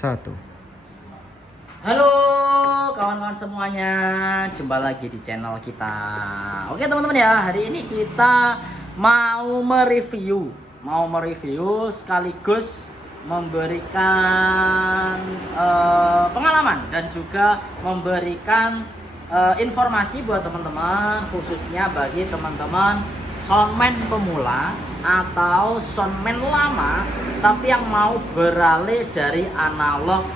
Satu. Halo kawan-kawan semuanya, jumpa lagi di channel kita. Oke teman-teman ya, hari ini kita mau mereview sekaligus memberikan pengalaman dan juga memberikan informasi buat teman-teman, khususnya bagi teman-teman soundman pemula atau soundman lama tapi yang mau beralih dari analog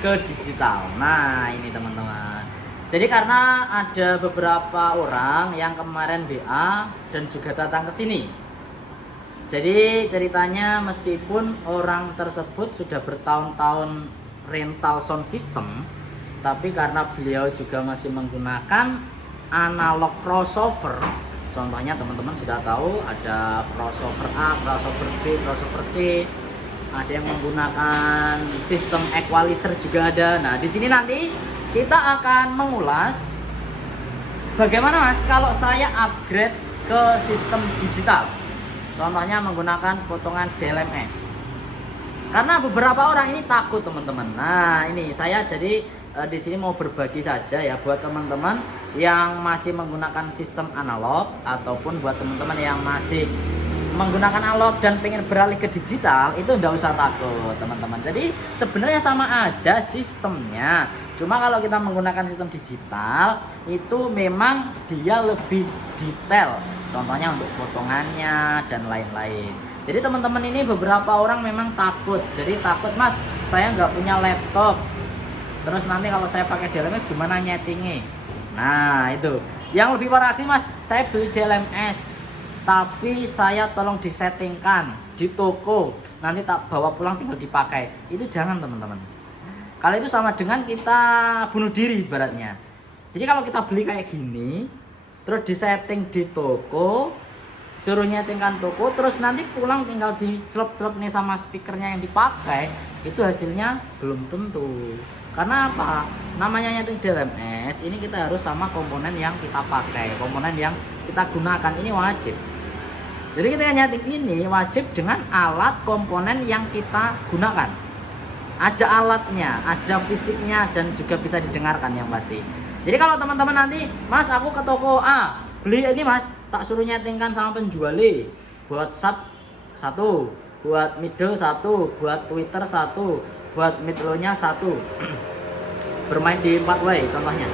ke digital. Nah ini teman-teman, jadi karena ada beberapa orang yang kemarin WA dan juga datang ke sini. Jadi ceritanya meskipun orang tersebut sudah bertahun-tahun rental sound system, tapi karena beliau juga masih menggunakan analog crossover. Contohnya teman-teman sudah tahu ada crossover A, crossover B, crossover C. Ada yang menggunakan sistem equalizer juga ada. Nah, di sini nanti kita akan mengulas bagaimana Mas kalau saya upgrade ke sistem digital. Contohnya menggunakan potongan DLMS. Karena beberapa orang ini takut teman-teman. Nah, ini saya jadi di sini mau berbagi saja ya buat teman-teman yang masih menggunakan sistem analog ataupun buat teman-teman yang masih menggunakan analog dan pengen beralih ke digital, itu enggak usah takut teman-teman. Jadi sebenarnya sama aja sistemnya, cuma kalau kita menggunakan sistem digital itu memang dia lebih detail, contohnya untuk potongannya dan lain-lain. Jadi teman-teman ini beberapa orang memang takut, jadi takut Mas saya nggak punya laptop, terus nanti kalau saya pakai DLMS gimana nyetingnya. Nah itu yang lebih parah lagi Mas, saya beli DLMS tapi saya tolong disettingkan di toko, nanti tak bawa pulang tinggal dipakai. Itu jangan teman-teman. Kalau itu sama dengan kita bunuh diri ibaratnya. Jadi kalau kita beli kayak gini terus disetting di toko, suruh nyetingkan toko, terus nanti pulang tinggal dicelup-celup nih sama speakernya yang dipakai, itu hasilnya belum tentu. Karena apa? Namanya nyeting DLMS ini kita harus sama komponen yang kita pakai, komponen yang kita gunakan, ini wajib. Jadi kita nyeting ini wajib dengan alat komponen yang kita gunakan. Ada alatnya, ada fisiknya, dan juga bisa didengarkan yang pasti. Jadi kalau teman-teman nanti, Mas aku ke toko A, beli ini Mas, tak suruh nyetingkan sama penjualnya. Buat sub 1, buat middle 1, buat Twitter 1, buat mid low-nya 1. Bermain di 4 way contohnya.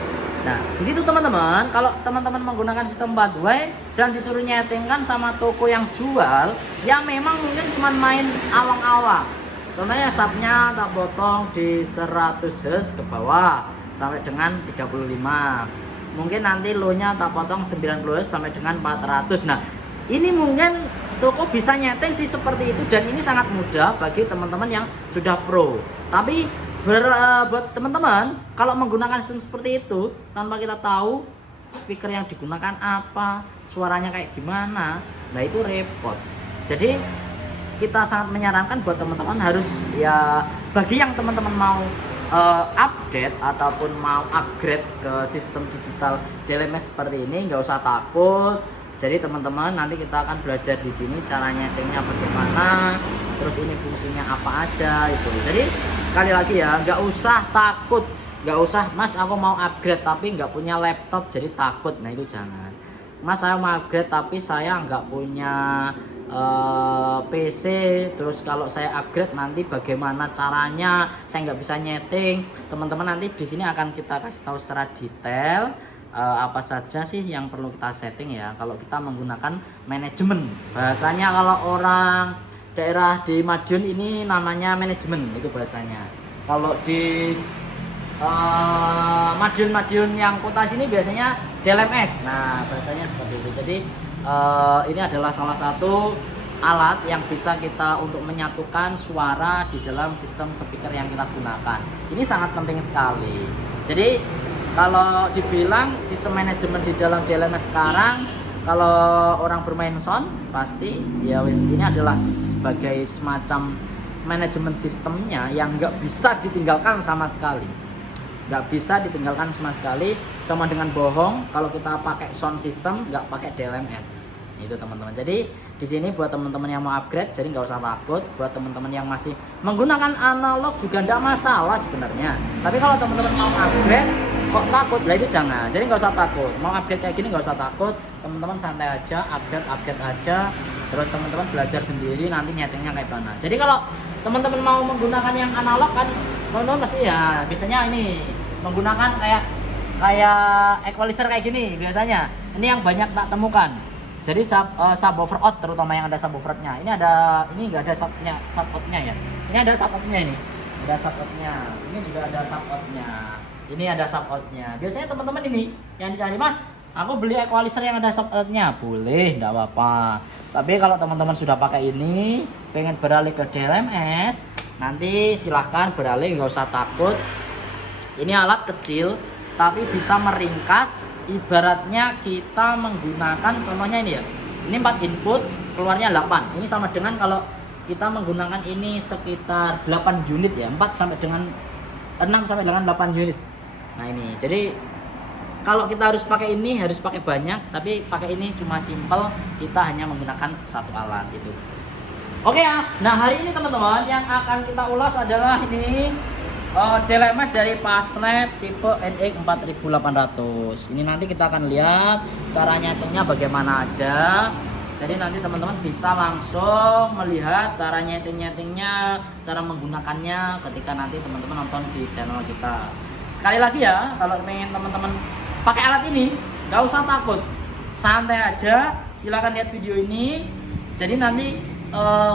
Nah, di situ teman-teman, kalau teman-teman menggunakan sistem 4 way dan disuruh nyetingkan sama toko yang jual, ya memang mungkin cuma main awang-awang. Contohnya subnya tak potong di 100 Hz ke bawah sampai dengan 35. Mungkin nanti low-nya tak potong 90 Hz sampai dengan 400. Nah, ini mungkin toko bisa nyeting sih seperti itu, dan ini sangat mudah bagi teman-teman yang sudah pro. Tapi buat teman-teman kalau menggunakan sistem seperti itu tanpa kita tahu speaker yang digunakan apa, suaranya kayak gimana, nah itu repot. Jadi kita sangat menyarankan buat teman-teman harus ya, bagi yang teman-teman mau update ataupun mau upgrade ke sistem digital DLMS seperti ini, nggak usah takut. Jadi teman-teman nanti kita akan belajar di sini cara nyetingnya bagaimana, terus ini fungsinya apa aja itu. Jadi sekali lagi ya, nggak usah takut, nggak usah Mas aku mau upgrade tapi nggak punya laptop jadi takut. Nah itu jangan. Mas saya mau upgrade tapi saya nggak punya PC, terus kalau saya upgrade nanti bagaimana caranya, saya nggak bisa nyeting. Teman-teman nanti di sini akan kita kasih tahu secara detail apa saja sih yang perlu kita setting ya kalau kita menggunakan manajemen. Bahasanya kalau orang daerah di Madiun ini namanya manajemen, itu bahasanya. Kalau di Madiun yang kota sini biasanya DLMS. Nah bahasanya seperti itu. Jadi ini adalah salah satu alat yang bisa kita untuk menyatukan suara di dalam sistem speaker yang kita gunakan. Ini sangat penting sekali. Jadi kalau dibilang sistem manajemen di dalam DLMS sekarang, kalau orang bermain sound pasti ya wis, ini adalah sebagai semacam manajemen sistemnya yang nggak bisa ditinggalkan sama sekali. Nggak bisa ditinggalkan sama sekali, sama dengan bohong kalau kita pakai sound system nggak pakai DLMS. Itu teman-teman. Jadi Di sini buat teman-teman yang mau upgrade, jadi nggak usah takut. Buat teman-teman yang masih menggunakan analog juga nggak masalah sebenarnya. Tapi kalau teman-teman mau upgrade, kok takut? Lah itu jangan. Jadi nggak usah takut. Mau upgrade kayak gini nggak usah takut. Teman-teman santai aja, upgrade aja. Terus teman-teman belajar sendiri nanti nyetingnya kayak mana. Jadi kalau teman-teman mau menggunakan yang analog kan, teman-teman pasti ya biasanya ini menggunakan kayak equalizer kayak gini biasanya. Ini yang banyak tak temukan. Jadi subwoofer out terutama yang ada subwoofernya. Ini nggak ada suboutnya ya. Ini ada suboutnya ini. Ada suboutnya. Ini juga ada suboutnya. Ini ada suboutnya. Biasanya teman-teman ini yang dicari, Mas, aku beli equalizer yang ada suboutnya. Boleh, enggak apa-apa. Tapi kalau teman-teman sudah pakai ini, pengen beralih ke DLMS, nanti silahkan beralih, nggak usah takut. Ini alat kecil tapi bisa meringkas. Ibaratnya kita menggunakan contohnya ini ya. Ini 4 input, keluarnya 8. Ini sama dengan kalau kita menggunakan ini sekitar 8 unit ya. 6 sampai dengan 8 unit. Nah, ini. Jadi kalau kita harus pakai ini harus pakai banyak, tapi pakai ini cuma simple, kita hanya menggunakan satu alat itu. Oke ya. Nah, hari ini teman-teman yang akan kita ulas adalah ini DLMS dari Paslab tipe NX 4800. Ini nanti kita akan lihat cara nyetingnya bagaimana aja. Jadi nanti teman-teman bisa langsung melihat cara nyetingnya, cara menggunakannya ketika nanti teman-teman nonton di channel kita. Sekali lagi ya, kalau pengen teman-teman pakai alat ini, nggak usah takut, santai aja. Silakan lihat video ini. Jadi nanti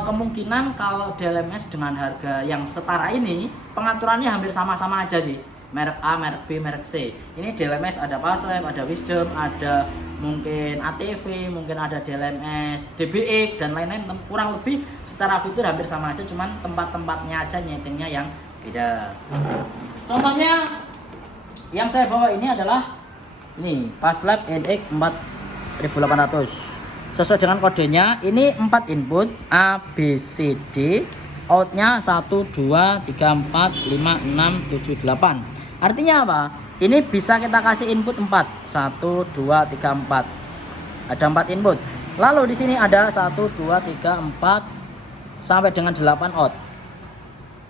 kemungkinan kalau DLMS dengan harga yang setara ini pengaturannya hampir sama-sama aja sih, merek A, merek B, merek C. Ini DLMS ada Paslab, ada Wisdom, ada mungkin ATV, mungkin ada DLMS, DBX dan lain-lain. Kurang lebih secara fitur hampir sama aja, cuman tempat-tempatnya aja nyetingnya yang beda. Contohnya yang saya bawa ini adalah ini Paslab NX 4800. Sesuai dengan kodenya, ini 4 input A, B, C, D. Outnya 1, 2, 3, 4, 5, 6, 7, 8. Artinya apa? Ini bisa kita kasih input 4. 1, 2, 3, 4. Ada 4 input. Lalu di sini ada 1, 2, 3, 4 sampai dengan 8 out.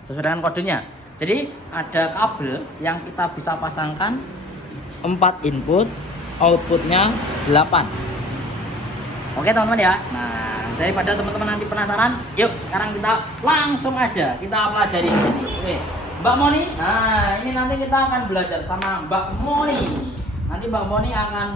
Sesuai dengan kodenya. Jadi ada kabel yang kita bisa pasangkan 4 input, outputnya 8. Oke teman-teman ya. Nah, daripada teman-teman nanti penasaran, yuk sekarang kita langsung aja kita pelajari di sini. Oke, Mbak Moni. Nah, ini nanti kita akan belajar sama Mbak Moni. Nanti Mbak Moni akan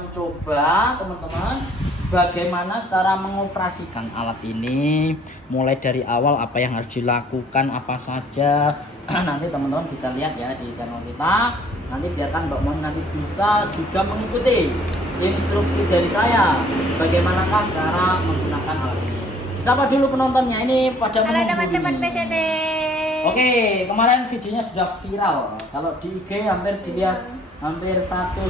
mencoba teman-teman bagaimana cara mengoperasikan alat ini, mulai dari awal apa yang harus dilakukan apa saja. Nanti teman-teman bisa lihat ya di channel kita. Nanti biarkan Mbak Moni nanti bisa juga mengikuti instruksi dari saya bagaimanakah cara menggunakan alat ini. Siapa dulu penontonnya ini pada halo teman-teman PCT. Oke, kemarin videonya sudah viral. Kalau di IG hampir dilihat hampir 1,5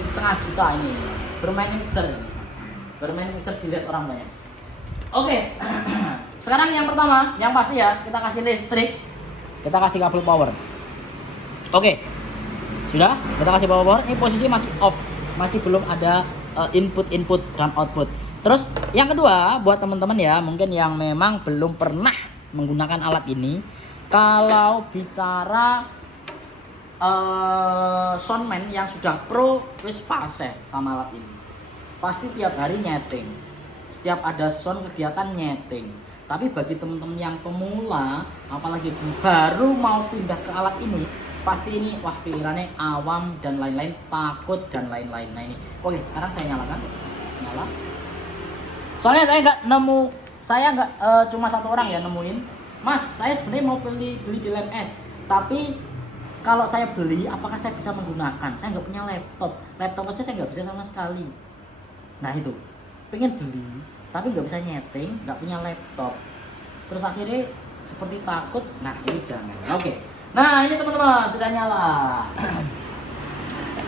juta ini. Bermain mixer ini. Bermain mixer dilihat orang banyak. Oke. Sekarang yang pertama, yang pasti ya, kita kasih listrik. Kita kasih kabel power. Oke. Sudah, kita kasih power. Ini posisi masih off. Masih belum ada input dan output. Terus yang kedua buat teman-teman ya, mungkin yang memang belum pernah menggunakan alat ini, kalau bicara soundman yang sudah pro wis fase sama alat ini, pasti tiap hari nyeting, setiap ada sound kegiatan nyeting. Tapi bagi teman-teman yang pemula, apalagi baru mau pindah ke alat ini, pasti ini wah pikirannya awam dan lain-lain, takut dan lain-lain. Nah ini, oke sekarang saya nyalakan, nyala. Soalnya saya nggak cuma satu orang ya nemuin, Mas saya sebenarnya mau beli DLMS, tapi kalau saya beli apakah saya bisa menggunakan? Saya nggak punya laptop aja saya nggak bisa sama sekali. Nah itu, pengen beli tapi nggak bisa nyeting, nggak punya laptop, terus akhirnya seperti takut. Nah ini jangan. Oke. Nah ini teman-teman sudah nyala.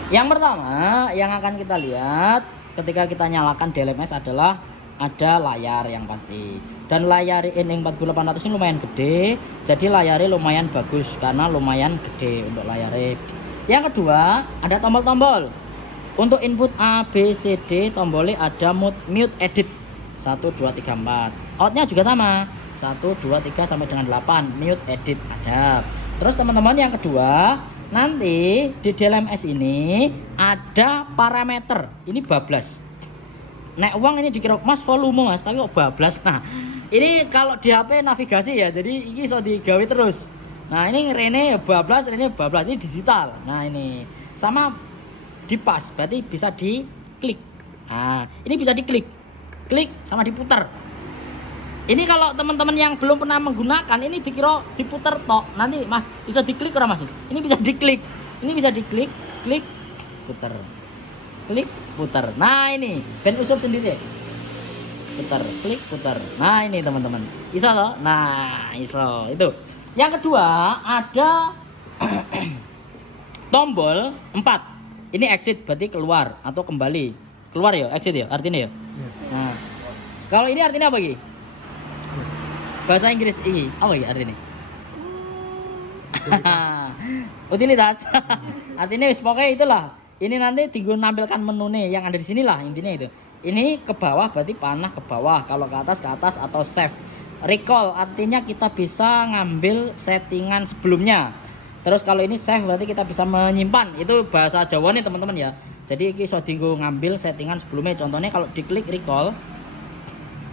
Yang pertama yang akan kita lihat ketika kita nyalakan DLMS adalah ada layar yang pasti. Dan layar ini 4800 ini lumayan gede, jadi layarnya lumayan bagus karena lumayan gede untuk layarnya. Yang kedua ada tombol-tombol. Untuk input A, B, C, D tombolnya ada mute edit 1 2 3 4. Outnya juga sama. 1 2 3 sampai dengan 8. Mute, edit ada. Terus teman-teman yang kedua, nanti di DLMS ini ada parameter. Ini bablas. Nek uang ini dikira Mas volume Mas, tapi kok bablas. Nah, ini kalau di HP navigasi ya, jadi ini bisa digawe terus. Nah, ini rene bablas, ini digital. Nah, ini sama di pas, berarti bisa diklik. Nah, ini bisa diklik. Klik sama diputar. Ini kalau teman-teman yang belum pernah menggunakan, ini dikira diputar tok. Nanti Mas bisa diklik ora Mas? Ini bisa diklik. Ini bisa diklik, klik, putar. Klik, putar. Nah, ini ben usap sendiri. Putar, klik, putar. Nah, ini teman-teman. Iso loh. Nah, iso. Itu. Yang kedua, ada tombol 4. Ini exit berarti keluar atau kembali. Keluar ya, exit ya artinya ya. Nah, kalau ini artinya apa lagi? Bahasa Inggris ini apa ya artinya? Utilitas. Artinya pokoknya itulah. Ini nanti tinggal nampilkan menu nih yang ada di sini lah intinya itu. Ini ke bawah berarti panah ke bawah, kalau ke atas atau save. Recall artinya kita bisa ngambil settingan sebelumnya. Terus kalau ini save berarti kita bisa menyimpan. Itu bahasa Jawa nih teman-teman ya. Jadi ini so tinggal ngambil settingan sebelumnya. Contohnya kalau diklik recall,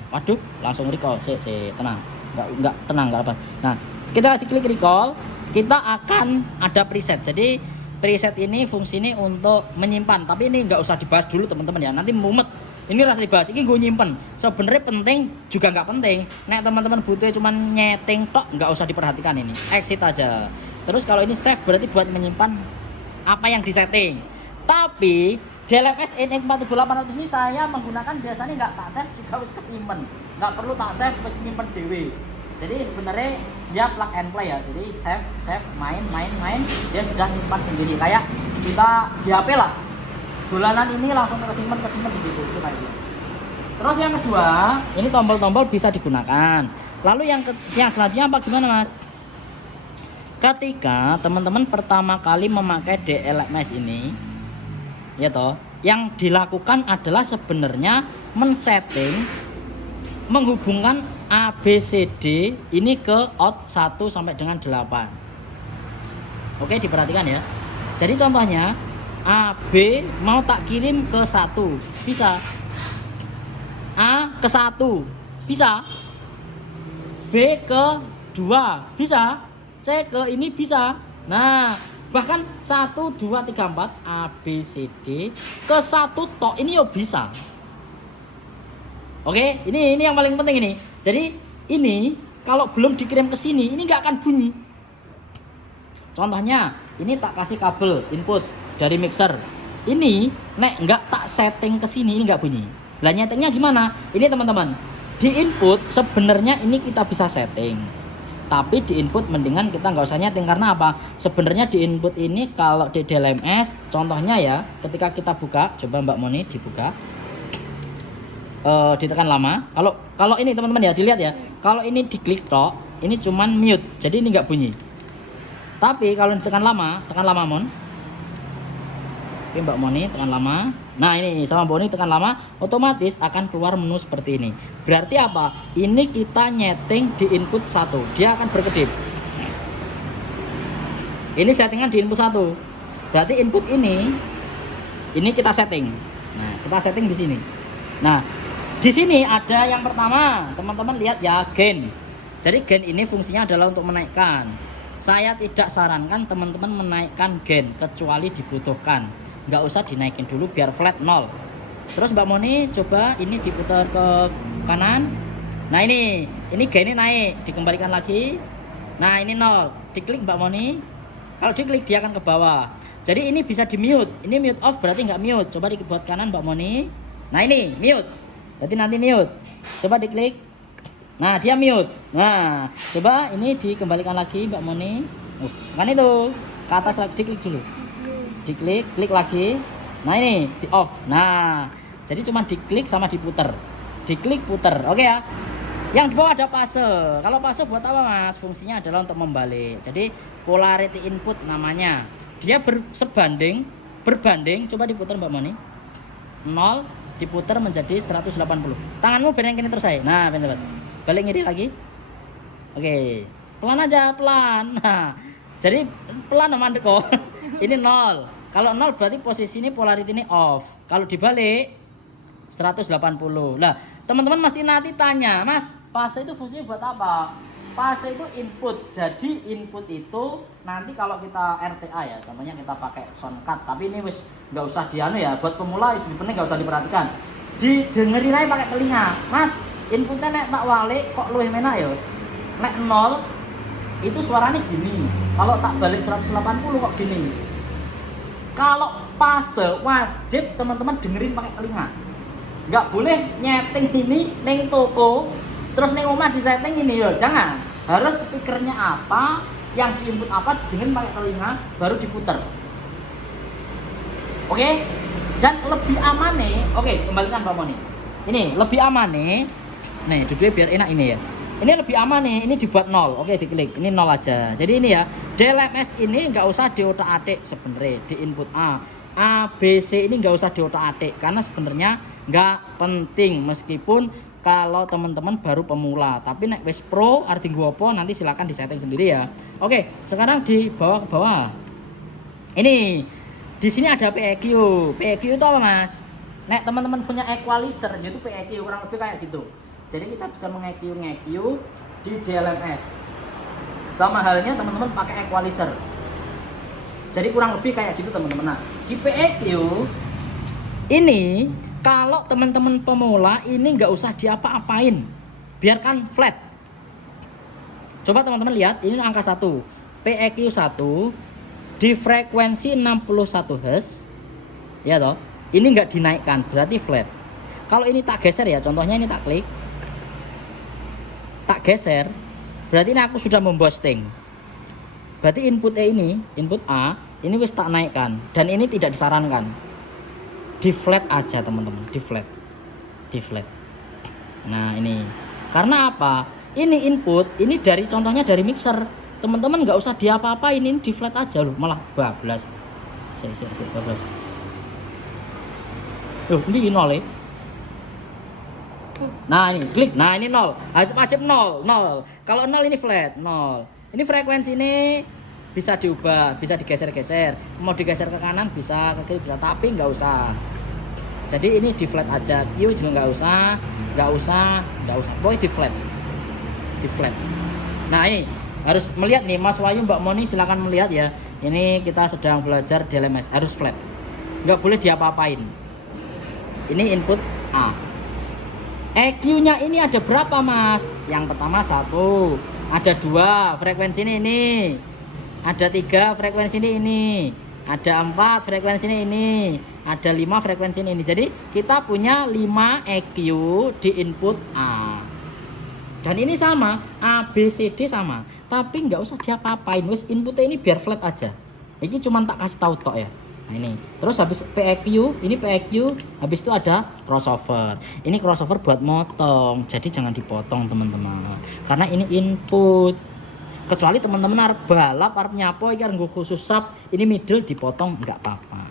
waduh langsung recall. Tenang. Enggak tenang enggak apa. Nah, kita diklik recall, kita akan ada preset. Jadi preset ini fungsinya untuk menyimpan, tapi ini nggak usah dibahas dulu teman-teman ya, nanti mumet. Ini rasa dibahas, ini gue nyimpen. Sebenarnya penting juga nggak penting. Nek teman-teman butuhnya cuma nyeting tok, nggak usah diperhatikan ini. Exit aja. Terus kalau ini save berarti buat menyimpan apa yang disetting. Tapi DLMS NX 4800 ini saya menggunakan biasanya nggak tak save jika harus kesimpan. Nggak perlu tak save harus nyimpen dewe. Jadi sebenarnya dia plug and play ya. Jadi save main dia sudah nyimpan sendiri. Kayak kita di HP lah. Dolanan ini langsung kesimpan begitu itu kayak gitu. Terus yang kedua, ini tombol-tombol bisa digunakan. Lalu yang selanjutnya apa gimana Mas? Ketika teman-teman pertama kali memakai DLMS ini, ya toh, yang dilakukan adalah sebenarnya men-setting menghubungkan ABCD ini ke out 1 sampai dengan 8. Oke, diperhatikan ya. Jadi contohnya AB mau tak kirim ke 1, bisa. A ke 1, bisa. B ke 2, bisa. C ke ini bisa. Nah, bahkan 1 2 3 4 ABCD ke 1 tok ini yo bisa. Oke, ini yang paling penting ini. Jadi ini kalau belum dikirim ke sini ini nggak akan bunyi. Contohnya, ini tak kasih kabel input dari mixer. Ini nek nggak tak setting ke sini ini nggak bunyi. Lah nyetingnya gimana? Ini teman-teman, di input sebenarnya ini kita bisa setting. Tapi di input mendingan kita nggak usah nyeting karena apa? Sebenarnya di input ini kalau di DLMS, contohnya ya, ketika kita buka, coba Mbak Moni dibuka. Ditekan lama. Kalau ini teman-teman ya dilihat ya. Kalau ini diklik tok, ini cuman mute. Jadi ini nggak bunyi. Tapi kalau ditekan lama Mon. Oke Mbak Moni tekan lama. Nah ini sama Mbak Moni tekan lama, otomatis akan keluar menu seperti ini. Berarti apa? Ini kita nyeting di input 1, dia akan berkedip. Ini settingan di input 1. Berarti input ini kita setting. Nah kita setting di sini. Nah di sini ada yang pertama, teman-teman lihat ya, gain. Jadi gain ini fungsinya adalah untuk menaikkan. Saya tidak sarankan teman-teman menaikkan gain kecuali dibutuhkan. Nggak usah dinaikin dulu biar flat 0. Terus Mbak Moni coba ini diputar ke kanan. Nah ini gainnya naik, dikembalikan lagi. Nah ini 0, diklik Mbak Moni. Kalau diklik dia akan ke bawah. Jadi ini bisa di mute. Ini mute off berarti nggak mute. Coba dibuat kanan Mbak Moni. Nah ini mute. Berarti nanti mute. Coba diklik. Nah, dia mute. Nah, coba ini dikembalikan lagi Mbak Moni. Kan itu. Ke atas lagi diklik dulu. Diklik, klik lagi. Nah, ini di off. Nah, jadi cuma diklik sama diputer. Diklik puter. Oke ya. Yang di bawah ada fase. Kalau fase buat apa, Mas? Fungsinya adalah untuk membalik. Jadi polarity input namanya. Dia berbanding, coba diputar Mbak Moni. 0 diputar menjadi 180. Tanganmu biar yang kini terus saya. Nah, benar. Balik ngiri lagi. Oke. Pelan aja, pelan. Nah, jadi pelan sama Andeko. Ini 0. Kalau 0 berarti posisi ini polarity ini off. Kalau dibalik 180. Lah, teman-teman mesti nanti tanya, "Mas, fase itu fungsinya buat apa?" Fase itu input. Jadi input itu nanti kalau kita RTA ya, contohnya kita pakai soundcard, tapi ini wis nggak usah dianu ya, buat pemula sebenarnya nggak usah diperhatikan. Didengerin aja pakai telinga. Mas, inputnya nek tak walik kok luwih menak ya. Nek 0 itu suaranya gini. Kalau tak balik 180 kok gini. Kalau fase wajib teman-teman dengerin pakai telinga. Nggak boleh nyeting ini neng toko terus neng rumah di setting ini ya, jangan. Harus speakernya apa, yang diinput apa didengerin pakai telinga baru diputer. Oke? Dan lebih aman nih. Oke, kembalikan Pak Moni. Ini lebih aman nih. Nih, duduknya biar enak ini ya. Ini lebih aman nih, ini dibuat 0. Oke, diklik. Ini 0 aja. Jadi ini ya, DLMS ini nggak usah diotak-atik sebenarnya di input A, B, C ini nggak usah diotak-atik karena sebenarnya nggak penting meskipun kalau teman-teman baru pemula. Tapi nek wis pro arti gua apa nanti silakan disetting sendiri ya. Oke, sekarang di bawah ke bawah. Ini di sini ada PEQ. PEQ itu apa, Mas? Nek teman-teman punya equalizer, yaitu PEQ kurang lebih kayak gitu. Jadi kita bisa nge-EQ di DLMS. Sama halnya teman-teman pakai equalizer. Jadi kurang lebih kayak gitu teman-teman. Nah, di PEQ ini kalau teman-teman pemula ini nggak usah diapa-apain, biarkan flat. Coba teman-teman lihat, ini angka 1 PEQ 1 di frekuensi 61 Hz ya toh, ini nggak dinaikkan berarti flat. Kalau ini tak geser ya, contohnya ini tak klik, tak geser, berarti ini aku sudah memboosting. Berarti input ini, input A ini wis tak naikkan dan ini tidak disarankan. Di flat aja teman-teman, di flat. Nah ini karena apa? Ini input, ini dari contohnya dari mixer. Teman-teman nggak usah diapa-apain, ini di flat aja loh, malah bablas. Bablas. Tuh, ini 0 ya. Nah ini klik, nah ini 0, ajib 0. Kalau 0 ini flat, 0. Ini frekuensi ini bisa diubah, bisa digeser-geser. Mau digeser ke kanan bisa, ke kiri bisa, tapi nggak usah. Jadi ini di flat aja, Q juga nggak usah. Pokoknya di flat. Nah ini harus melihat nih, Mas Wahyu, Mbak Moni silakan melihat ya. Ini kita sedang belajar DLMS, harus flat, nggak boleh diapa-apain. Ini input A. EQ-nya ini ada berapa, Mas? Yang pertama 1, ada 2 frekuensi ini, ada 3 frekuensi ini, ada 4 frekuensi ini, ada 5 frekuensi ini. Jadi kita punya 5 EQ di input A. Dan ini sama, A, B, C, D sama. Tapi nggak usah diapa-apain, wis inputnya ini biar flat aja. Ini cuma tak kasih tahu tok ya. Nah ini, terus habis PEQ, ini PEQ, habis itu ada crossover. Ini crossover buat motong, jadi jangan dipotong teman-teman. Karena ini input. Kecuali teman-teman arep balap, arep nyapo, iki arep khusus sub, ini middle dipotong nggak apa-apa.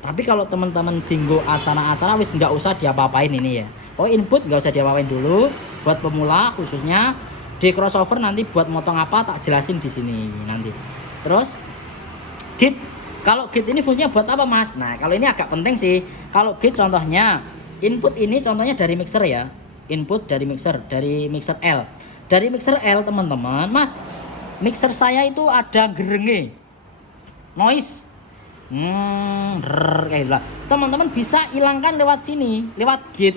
Tapi kalau teman-teman bingung acara-acara, wis nggak usah diapa-apain ini ya. Pokoknya input nggak usah diapa-apain dulu. Buat pemula khususnya, di crossover nanti buat motong apa tak jelasin di sini nanti. Terus git. Kalau git ini fungsinya buat apa, Mas? Nah, kalau ini agak penting sih. Kalau git contohnya, input ini contohnya dari mixer ya. Input dari mixer L. Dari mixer L teman-teman, Mas, mixer saya itu ada gerenge, noise. Teman-teman bisa hilangkan lewat sini, lewat git.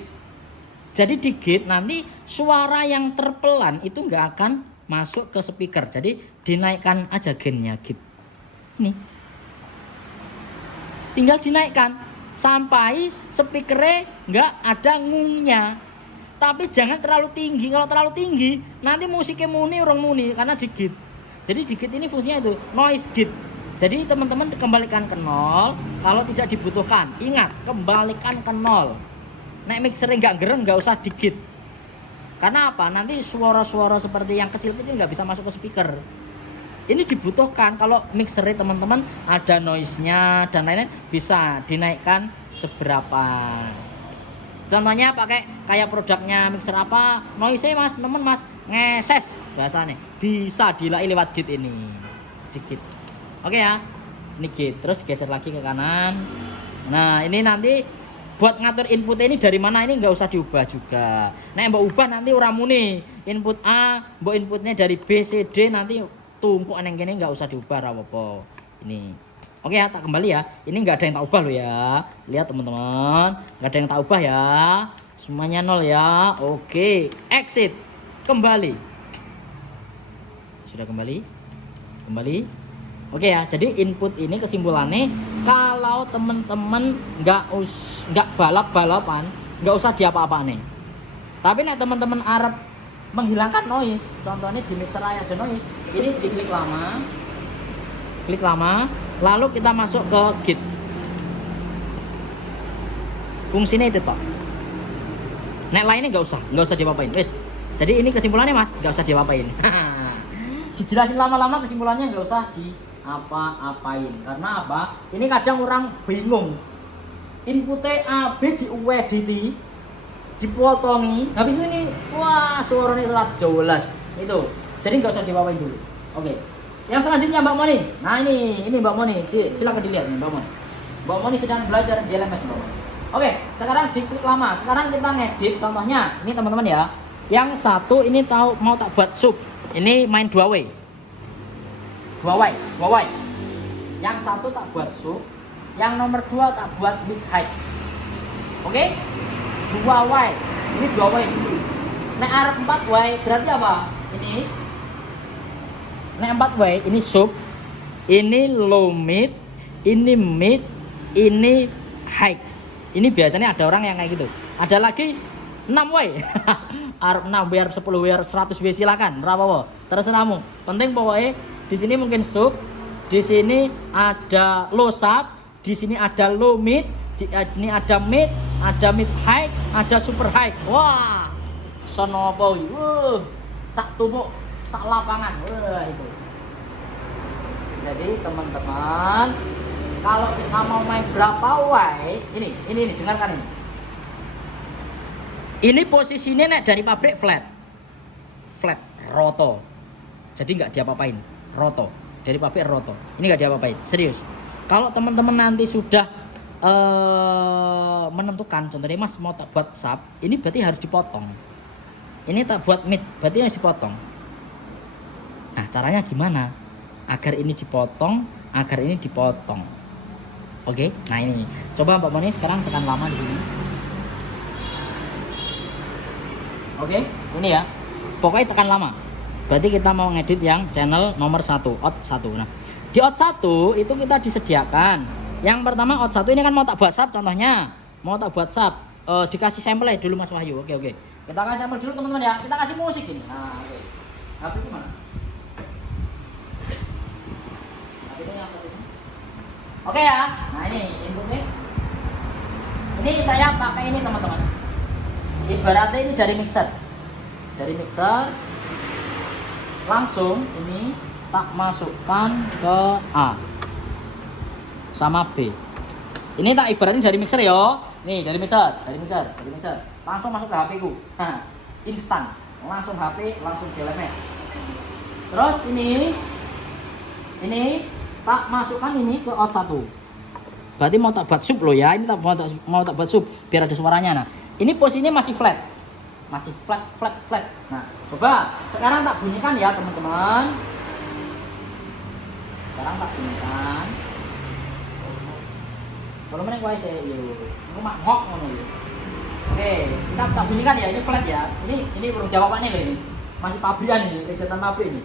Jadi di git nanti suara yang terpelan itu nggak akan masuk ke speaker. Jadi dinaikkan aja gainnya git. Nih. Tinggal dinaikkan sampai speakernya nggak ada ngungnya. Tapi jangan terlalu tinggi. Kalau terlalu tinggi nanti musiknya muni orang muni karena di git. Jadi di git ini fungsinya itu noise git. Jadi teman-teman kembalikan ke 0 kalau tidak dibutuhkan. Ingat, kembalikan ke 0. Nek mixernya nggak gereng nggak usah di git. Karena apa? Nanti suara-suara seperti yang kecil-kecil nggak bisa masuk ke speaker. Ini dibutuhkan kalau mixernya teman-teman ada noise-nya dan lain-lain bisa dinaikkan seberapa. Contohnya pakai kayak produknya mixer apa, noise mas, nemen mas, ngeses bahasanya. Bisa dilai lewat git ini, dikit. Oke ya, ini git. Terus geser lagi ke kanan. Nah ini nanti buat ngatur input ini dari mana ini nggak usah diubah juga. Nah mbak ubah nanti uramu nih. Input A, mbak inputnya dari B, C, D nanti tumpuk aneh gini nggak usah diubah apa-apa. Ini. Oke ya, tak kembali ya. Ini nggak ada yang tak ubah loh ya. Lihat teman-teman, nggak ada yang tak ubah ya. Semuanya 0 ya. Oke, exit. Kembali. Sudah kembali. Kembali. Oke ya, jadi input ini kesimpulannya kalau teman-teman nggak balap-balapan, nggak usah diapa-apa nih. Tapi nih teman-teman Arab menghilangkan noise, contohnya di mixer ada noise, ini diklik lama. Klik lama, lalu kita masuk ke git. Fungsinya itu toh. Nek lainnya nggak usah diapa-apain. Wes. Jadi ini kesimpulannya mas, nggak usah diapa-apain. Dijelasin lama-lama kesimpulannya nggak usah diapa-apain. Karena apa? Ini kadang orang bingung. Inputnya A, B diediti, dipotongi. Habis ini, wah suaranya telat jelas. Itu. Jadi nggak usah diapa-apain dulu. Oke. Yang selanjutnya Mbak Moni. Nah ini Mbak Moni. Silakan dilihat nih Mbak Moni. Mbak Moni sedang belajar di LMS Mbak Moni. Oke, sekarang diklik lama. Sekarang kita ngedit. Contohnya, ini teman-teman ya. Yang satu ini tahu mau tak buat sub. Ini main 2 way. 2 way. Yang satu tak buat sub. Yang nomor 2 tak buat mid height. Oke? 2 way. Ini 2 way dulu. Nah, Arab 4 way berarti apa? Ini. Nah 4 way, ini sub, ini low mid, ini mid, ini high. Ini biasanya ada orang yang kayak gitu. Ada lagi 6 way. Arab 6 way, Arab 10 way, 100 way silakan. Berapa wo? Terserahmu. Penting pokoknya di sini mungkin sub, di sini ada low sub, di sini ada low mid, ini ada mid high, ada super high. Wah, sono apa? Sak tumpuk, sak lapangan. Wah itu. Jadi teman-teman, kalau kita mau main berapa way, ini dengarkan ini. Ini posisinya nek dari pabrik flat roto. Jadi nggak diapa-apain, roto. Dari pabrik roto. Ini nggak diapa-apain, serius. Kalau teman-teman nanti sudah menentukan, contohnya mas mau tak buat sub, ini berarti harus dipotong. Ini tak buat mid, berarti harus dipotong. Nah caranya gimana? Agar ini dipotong. Oke, nah ini. Coba Mbak Moni sekarang tekan lama di sini. Oke, ini ya. Pokoknya tekan lama. Berarti kita mau ngedit yang channel nomor 1, out 1. Nah, di out 1 itu kita disediakan. Yang pertama out 1 ini kan mau tak buat sub contohnya. Mau tak buat sub. Dikasih sampel dulu Mas Wahyu. Oke. Kita kasih sampel dulu teman-teman ya. Kita kasih musik ini. Nah, oke. HP gimana? Oke ya, nah ini inputnya. Ini saya pakai ini teman-teman. Ibaratnya ini dari mixer. Langsung ini tak masukkan ke A sama B. Ini tak ibaratnya dari mixer ya. Nih dari mixer. Langsung masuk ke HP ku. Nah, instan. Langsung HP, langsung di LMS. Terus ini tak masukkan ini ke out 1. Berarti mau tak buat sub loh ya. Ini mau tak buat sub biar ada suaranya. Nah, ini posisinya masih flat. Flat. Nah, coba sekarang tak bunyikan ya, teman-teman. Kalau mana kuai saya yo. Aku mak ngok ngono yo. Oke, kita tak bunyikan ya. Ini flat ya. Ini belum jawabannya loh ini. Masih pabrikan ini, resetan pabrik ini.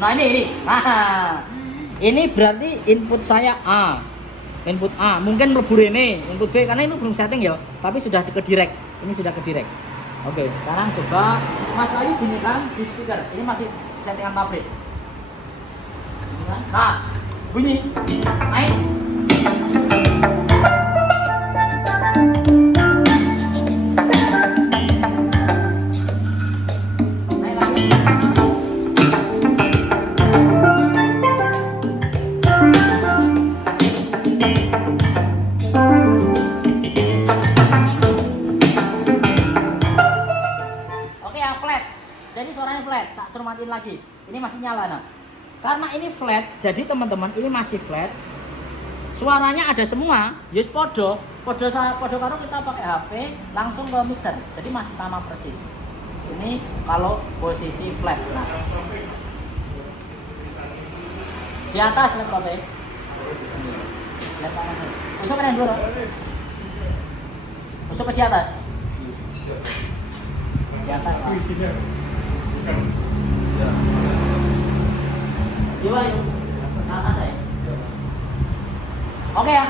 Nah ini. Nah, ini berarti input saya A. Input A. Mungkin mlebu rene, input B karena ini belum setting ya, tapi sudah ke direct. Ini sudah ke direct. Oke, sekarang coba Mas Wahyu bunyikan di speaker. Ini masih settingan pabrik. Nah, bunyi. Main. lagi. Ini masih nyala. Nah, karena ini flat, jadi teman-teman ini masih flat. Suaranya ada semua, yus podo karo kita pakai HP langsung ke mixer. Jadi masih sama persis. Ini kalau posisi flat. Nah, di atas laptopnya. Lihat atasnya. Usap yang dulu. Usap di atas. Di atas Pak. Coba yuk. Ke atas ya. Oke ya.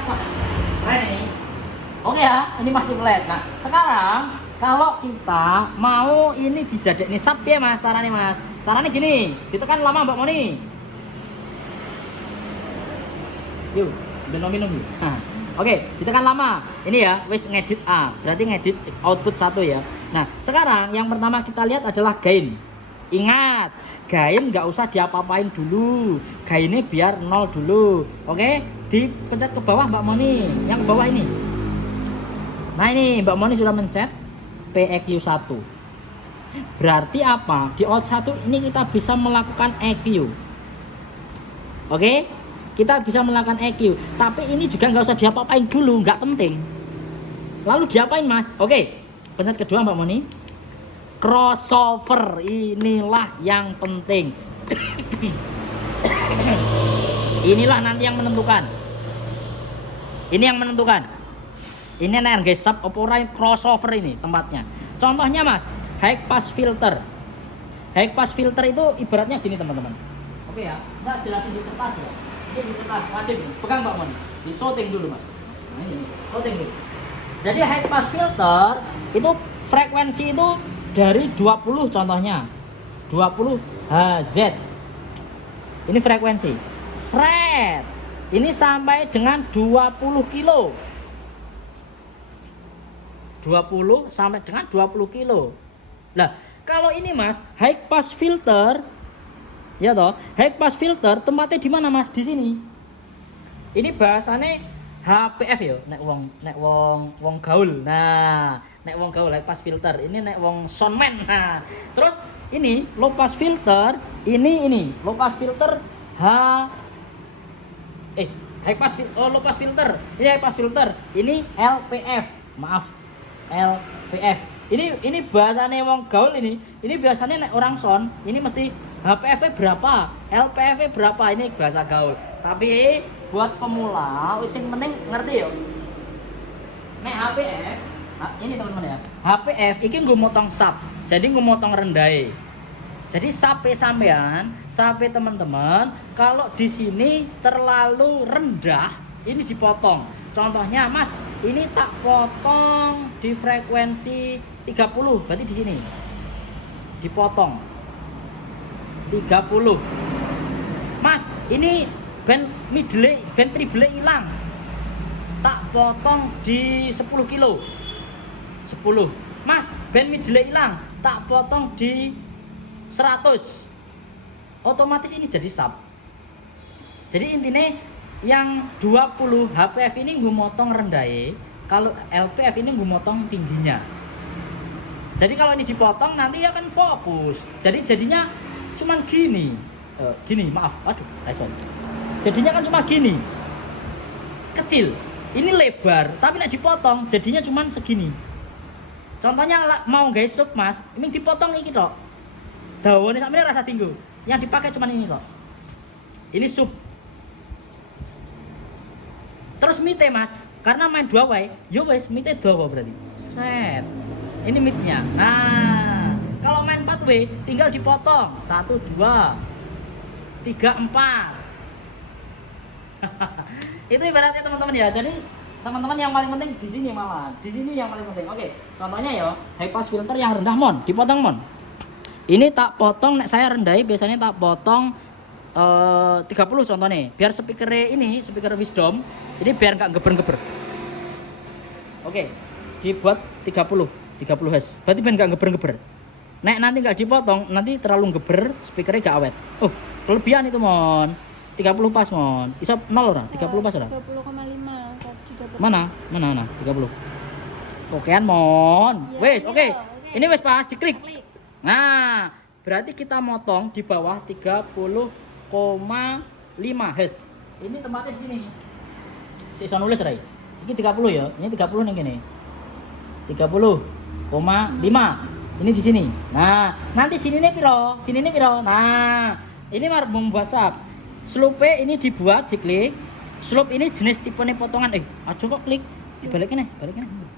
Keren ini. Oke ya, ini masih flat. Nah, sekarang kalau kita mau ini dijadikan ini sub ya Mas, caranya Mas. Caranya gini, ditekan lama Mbak Moni. Yuk, minum yuk. Nah, oke, ditekan lama. Ini ya, wis ngedit A, berarti ngedit output 1 ya. Nah, sekarang yang pertama kita lihat adalah gain. Ingat, gain nggak usah diapa-apain dulu. Gainnya biar 0 dulu. Oke, dipencet ke bawah Mbak Moni. Yang ke bawah ini. Nah ini Mbak Moni sudah mencet PEQ 1. Berarti apa? Di out 1 ini kita bisa melakukan EQ. Oke? Kita bisa melakukan EQ. Tapi ini juga nggak usah diapa-apain dulu, nggak penting. Lalu diapain Mas? Oke, pencet kedua Mbak Moni. Crossover, inilah yang penting. Inilah nanti yang menentukan. Ini yang menentukan. Ini energi sub opera crossover ini tempatnya. Contohnya Mas, high pass filter. High pass filter itu ibaratnya gini teman-teman. Oke ya, kita jelasin di kertas ya. Ini di kertas wajib nih. Pegang Mbak Moni. Di shooting dulu Mas. Nah ini, shooting dulu. Jadi high pass filter itu frekuensi itu dari 20 contohnya. 20 Hz. Ini frekuensi. Sret. Ini sampai dengan 20 kilo. 20 sampai dengan 20 kilo. Nah, kalau ini Mas, high pass filter ya toh, high pass filter tempatnya di mana Mas? Di sini. Ini bahasanya HPF ya, nek wong gaul. Nah, nek wong gaul high pass filter. Ini nek wong soundman. Nah, terus ini low pass filter, ini low pass filter high pass low pass filter. Ini high pass filter. Ini LPF. Maaf. LPF. Ini bahasanya wong gaul ini. Ini biasanya nek orang sound, ini mesti HPF-nya berapa, LPF-nya berapa, ini bahasa gaul. Tapi buat pemula wis sing penting ngerti yo. Nek HPF, ini teman-teman ya. HPF iki nggo motong sub. Jadi nggo motong rendahe. Jadi sampai sampean, sampai teman-teman, kalau di sini terlalu rendah, ini dipotong. Contohnya Mas, ini tak potong di frekuensi 30, berarti di sini dipotong 30. Mas, ini band middle, band treble hilang, tak potong di 10 kilo 10. Mas, band middle hilang, tak potong di 100. Otomatis ini jadi sub. Jadi intinya yang 20 HPF ini gue motong rendahnya, kalau LPF ini gue motong tingginya. Jadi kalau ini dipotong nanti akan fokus. Jadi jadinya cuman gini. Maaf. Aduh, sorry. Jadinya kan cuma gini. Kecil. Ini lebar, tapi nek dipotong jadinya cuman segini. Contohnya mau guys sub Mas, ini dipotong iki tok. Dawane sakmene rasa tinggu. Yang dipakai cuman ini tok. Ini sub. Terus mite Mas, karena main 2 wae, yo wes mite 2 berarti. Sret. Ini mitnya. Nah, kalau main 4 way tinggal dipotong 1 2 3 4. Itu ibaratnya teman-teman ya. Jadi teman-teman yang paling penting di sini malah. Di sini yang paling penting. Oke, contohnya ya, high pass filter yang rendah mon, dipotong mon. Ini tak potong, nek saya rendahi biasanya tak potong 30 contohnya, biar speaker Wisdom ini biar nggak geber-geber. Oke, dibuat 30 Hz, berarti biar nggak geber-geber. Nek nanti nggak dipotong, nanti terlalu geber, speakernya nggak awet. Oh, kelebihan itu mon, 30 pas mon, iso 0 orang, 30 pas orang. 30,5. Mana 30. Okean mon, wes oke. Ini wes pas diklik. Nah, berarti kita motong di bawah 30,5 Hes. Ini tempatnya di sini. Si iso nulis Rai. Ini 30 ya. Ini 30 nih gini. 30,5. Ini di sini. Nah, nanti sini nih piro? Sini nih piro? Nah, ini membuat sap. Slope ini dibuat, diklik. Slope ini jenis tipe nih potongan. Aja kok klik. Dibalikin nih, balikin nih.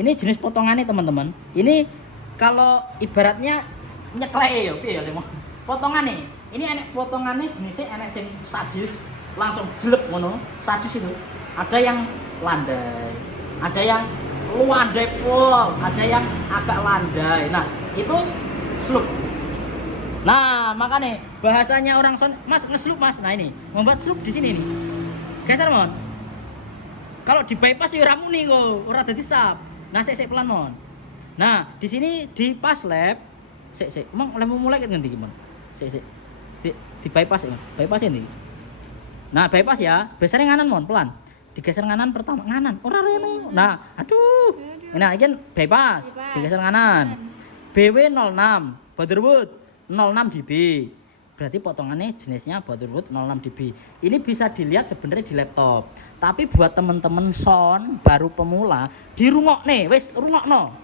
Ini jenis potongannya teman-teman. Ini kalau ibaratnya nyeklek ya, piye ya lemo. Potongannya. Ini enek potongannya jenisnya enek sing sadis, langsung jelek ngono. Sadis itu. Ada yang landai, ada yang luandai pol, ada yang agak landai. Nah, itu slope. Nah, makanya bahasanya orang son, Mas nge-slope Mas. Nah, ini membuat slope di sini nih. Geser mon. Kalau di bypass ya ora muni kok, ora dadi sap. Nah, sik pelan mon. Nah, di sini di pas lab, sik. Emang oleh mulai kan ngendi mon? Sik. Di bypass ya. Bypass ini. Nah, bypass ya, biasanya nganan mon, pelan. Digeser nganan pertama, nganan. Ora rono. Nah, aduh. Nah, iki bypass, digeser nganan. BW 06, Butterwood 06 dB. Berarti potongannya jenisnya Butterwood 06 dB. Ini bisa dilihat sebenarnya di laptop. Tapi buat temen-temen son baru pemula, dirungokne, wis rungokno.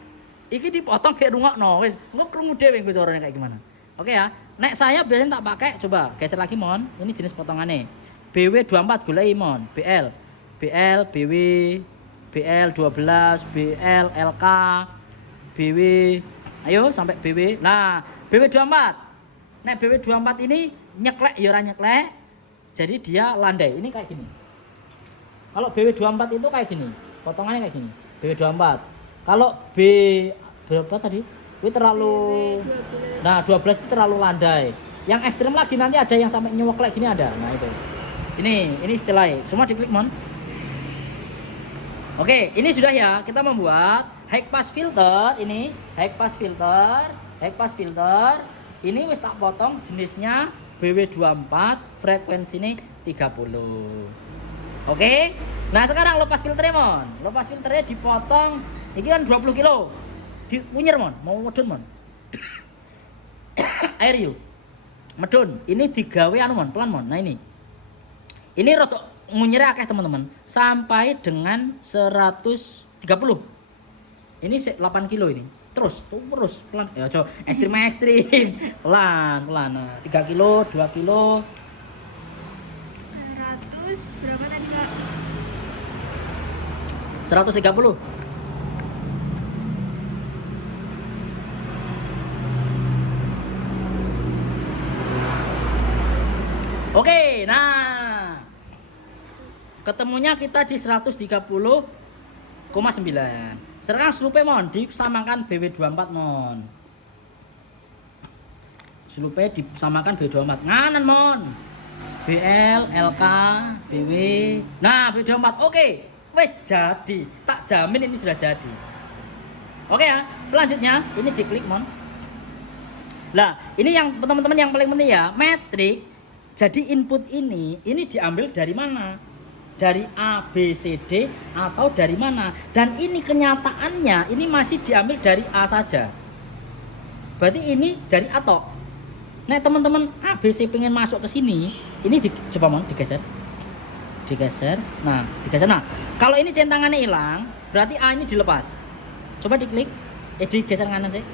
Iki dipotong kayak rungokno, wis engko krungu dhewe engko carane kayak gimana. Oke ya. Nek saya biasanya tak pakai, coba geser lagi mon. Ini jenis potongannya. BW 24 goleki mon, BL, BW, BL 12, BL, LK, BW. Ayo sampai BW. Nah, BW 24. Nek BW 24 ini nyeklek ya ora nyeklek. Jadi dia landai. Ini kayak gini. Kalau BW 24 itu kayak gini. Potongannya kayak gini. BW 24. Kalau berapa tadi? Itu terlalu Nah, 12 itu terlalu landai. Yang ekstrem lagi nanti ada yang sampai nyeklek gini ada. Nah, itu. Ini istilahnya. Semua diklik mon. Oke, ini sudah ya. Kita membuat high pass filter ini, high pass filter. Ini wis tak potong jenisnya BW24, frekuensinya 30. Oke. Nah, sekarang lepas filternya mon. Lepas filternya dipotong. Ini kan 20 kilo. Dipunyer mon, mau medun mon. Air yuk. Medun. Ini digawe anu mon, pelan mon. Nah, ini. Ini rotok ngunyere akeh teman-teman. Sampai dengan 130. Ini 8 kilo ini. Terus pelan. Ya coba ekstrim. Pelan. Nah, 3 kilo, 2 kilo. 100 berapa tadi, Kak? 130. Oke, nah. Ketemunya kita di 130,9. Sekarang slope mon disamakan BW24 mon. Slope disamakan BW24. Nganan mon. BL, LK, BW. Nah, BW24. Oke. Wes jadi. Tak jamin ini sudah jadi. Oke ya. Selanjutnya ini diklik mon. Lah, ini yang teman-teman yang paling penting ya, metrik. Jadi input ini diambil dari mana? Dari A, B, C, D atau dari mana? Dan ini kenyataannya ini masih diambil dari A saja. Berarti ini dari A tok. Nah, teman-teman A, B, C pengen masuk ke sini, ini coba mon digeser. Nah, digeser. Nah, kalau ini centangannya hilang, berarti A ini dilepas. Coba diklik, digeser kanan sih.